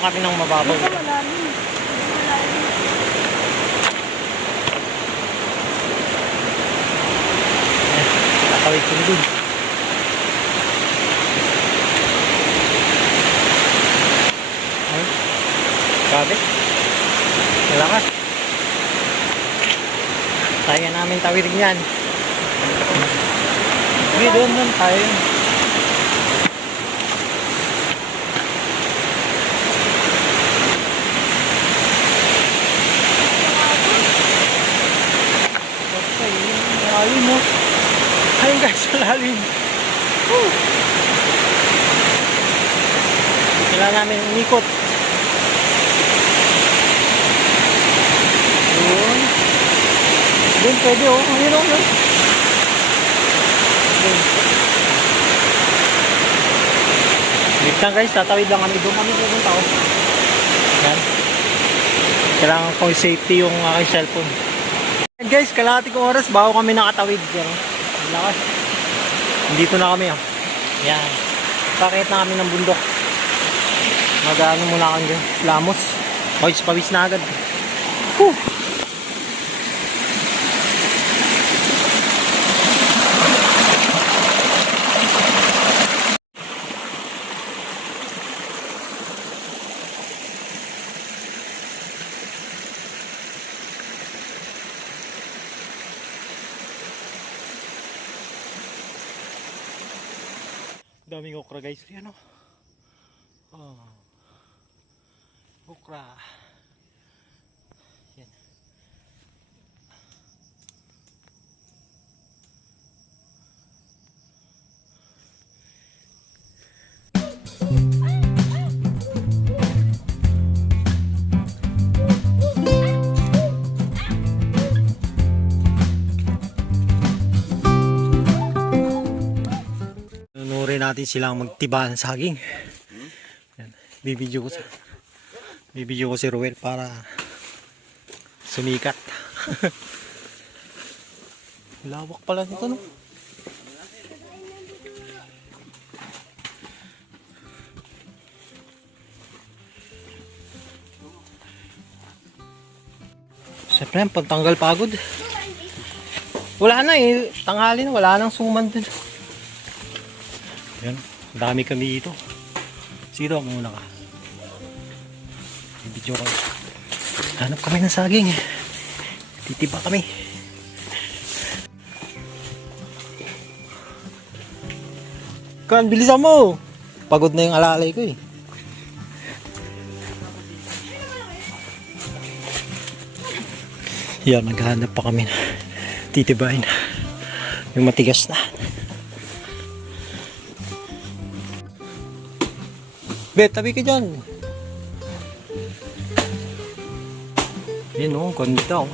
lang kami ng mababaw. Ito malalim. Malalim. Nakawit ko dun. Ay, grabe. Malakas. Kaya namin tawirin yan. Hindi, doon, doon. Tayo yun. Okay, malalim mo. Ayun guys, malalim. Woo! Namin umikot. Doon. Doon pwede oh. Ayun oh. Doon. Wait lang guys, tatawid lang kami. Doon kami pupunta oh. Yan. Kailangan ko safety yung aking cellphone. Yan guys, kalahati kong oras bago kami nakatawid. Yan. oh. Lakas. Dito na kami oh. Yan. Pakit na kami ng bundok. Mag-ano muna kami dyan. Lamos. Oy, pawis na agad. Whew. Daming okra guys. Yan o. Okra. Yan. Nunurin natin silang magtiba ng saging. Yan. Bibidyo ko sa Bibidyo ko si Ruel para sumikat. Lawak pala nito no. Siyempre, pagtanggal pagod. Wala na eh. Tanghali na. Wala nang suman dun. Yan. Dami kami dito. Sino muna ka? Video ko. Hanap kami ng saging. Titiba kami. Kan, bilisan mo! Pagod na yung alalay ko eh. Yan, naghahanap pa kami na titibain. Yung matigas na. Bet, tabi ka dyan. Yun oh, ganda oh.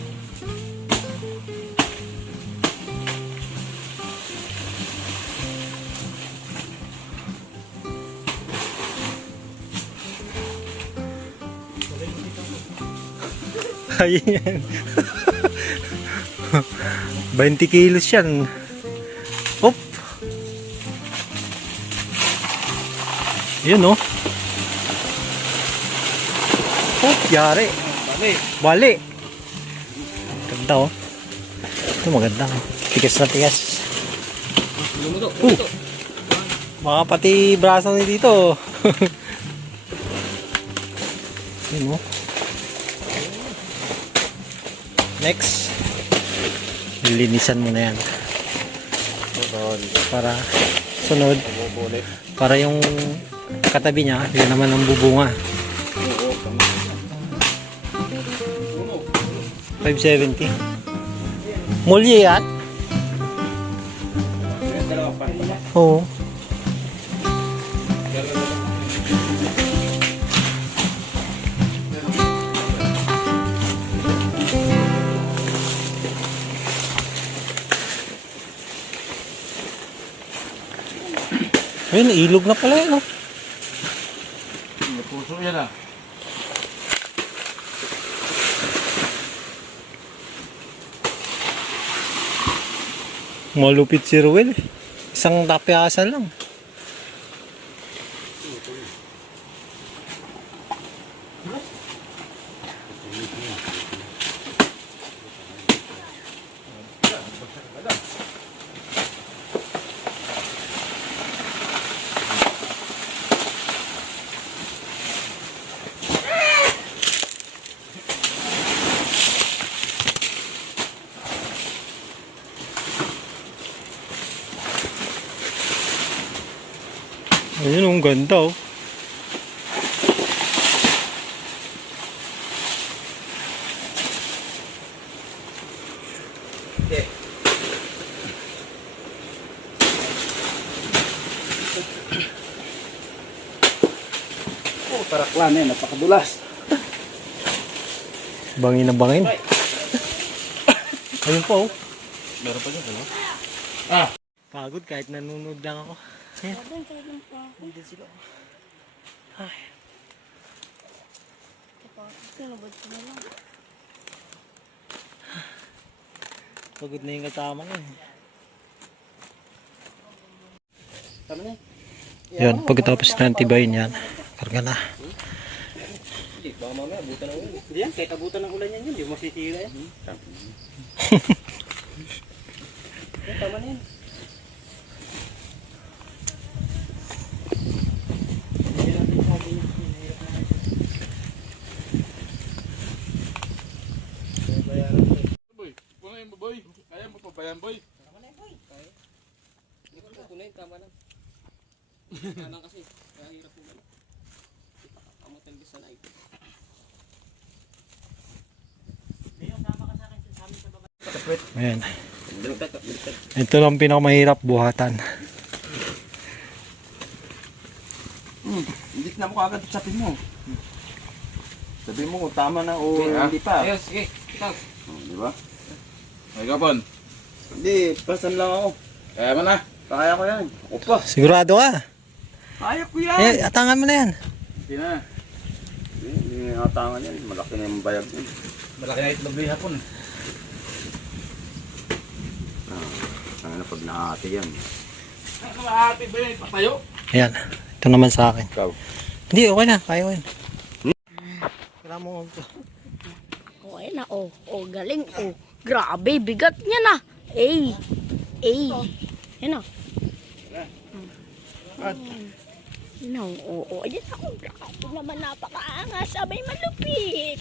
Ayun yan. 20 kilos yan. Op. Yun oh. Oh, yari. Bali. Bali. Ganda oh. Ito maganda. Tigas na tigas. Uh. Baka pati braso ni dito. Yun oh. Next. Linisan mo na yan. Para sunod. Para yung katabi niya, yun naman ang bubunga. Oo. 570. Mulye yan? Oo. Ayun, ilog na pala yun. oh. May puso yan ah. Malupit si Ruel. Isang tapyasan lang. Ang ganda oh. Oh, taraklan eh, napakadulas. Bangin na bangin. Ayun po oh. Meron pa dyan, ano? Ah! Pagod kahit nanonood lang ako. Ayan. Nandun sila. Ay. Ko na lang. Pagod na yung kasama na eh. Yan, pagkatapos na antibayin yan. Karga na. Hindi, baka mamaya abutan ng ulan. Hindi yan, kahit abutan ng ulan yan yun, hindi mo masisira yan. Yan, tama na yan. Boy, kunin mo boy. Kaya mo pa ba yan boy? Hindi ko na kunin, tama lang. Kaya lang kasi, kaya hirap po. Kamutan din sa night. Ayan. Ito lang pinakamahirap buhatan. Hindi na mo kagad sapin mo. Sabi mo kung tama na o hindi pa. Ayos, sige. Ikaw. Oh, di ba? Ay kapon. Hindi, pasan lang ako. Kaya mo na. Kaya ko yan. Ako pa. Sigurado ka? Kaya ko yan. Eh, atangan mo na yan. Hindi na. Hindi, hindi nga tangan yan. Malaki na yung bayag yan. Malaki na itlog ni hapon. Ah, sana na pag nakahati yan. Kalahati ba yun? Patayo? Ayan. Ito naman sa akin. Ikaw. Hindi, okay na. Kaya ko yun. Kailangan mo Oh, ayun na. Oh, oh, galing. Oh, grabe. Bigat niya na. Eh. Eh. Ayun na. Yun na. Oo, na. Oh, grabe naman napakaangas. Sabay malupit.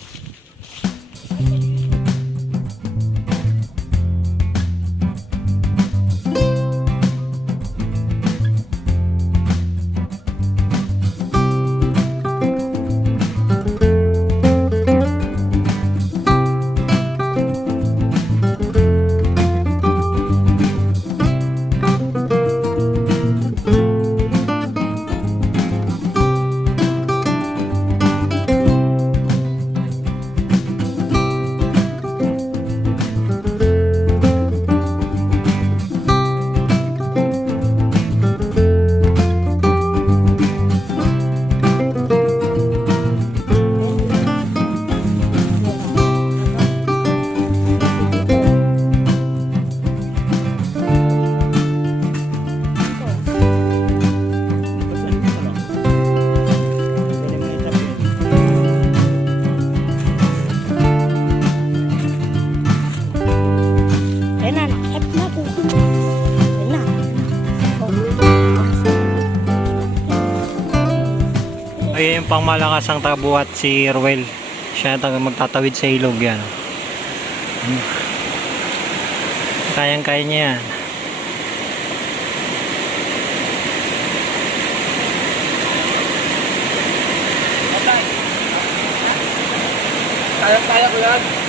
Oh. Ayun yung pangmalakasang tabuhat si Ruel. Siya ang magtatawid sa ilog yan. Kayang-kaya niya yan. Kaya-kaya ko. Yan.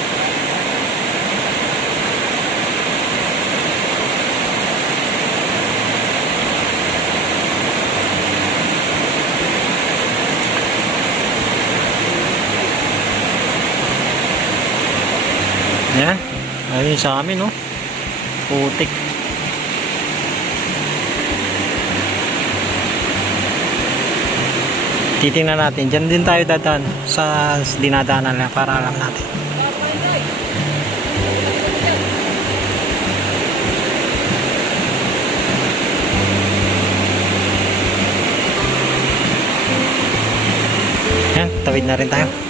Ayun sa amin, no? Putik. Titingnan natin. Diyan din tayo dadaan sa dinadaanan lang para alam natin. Yan, tawid na rin tayo.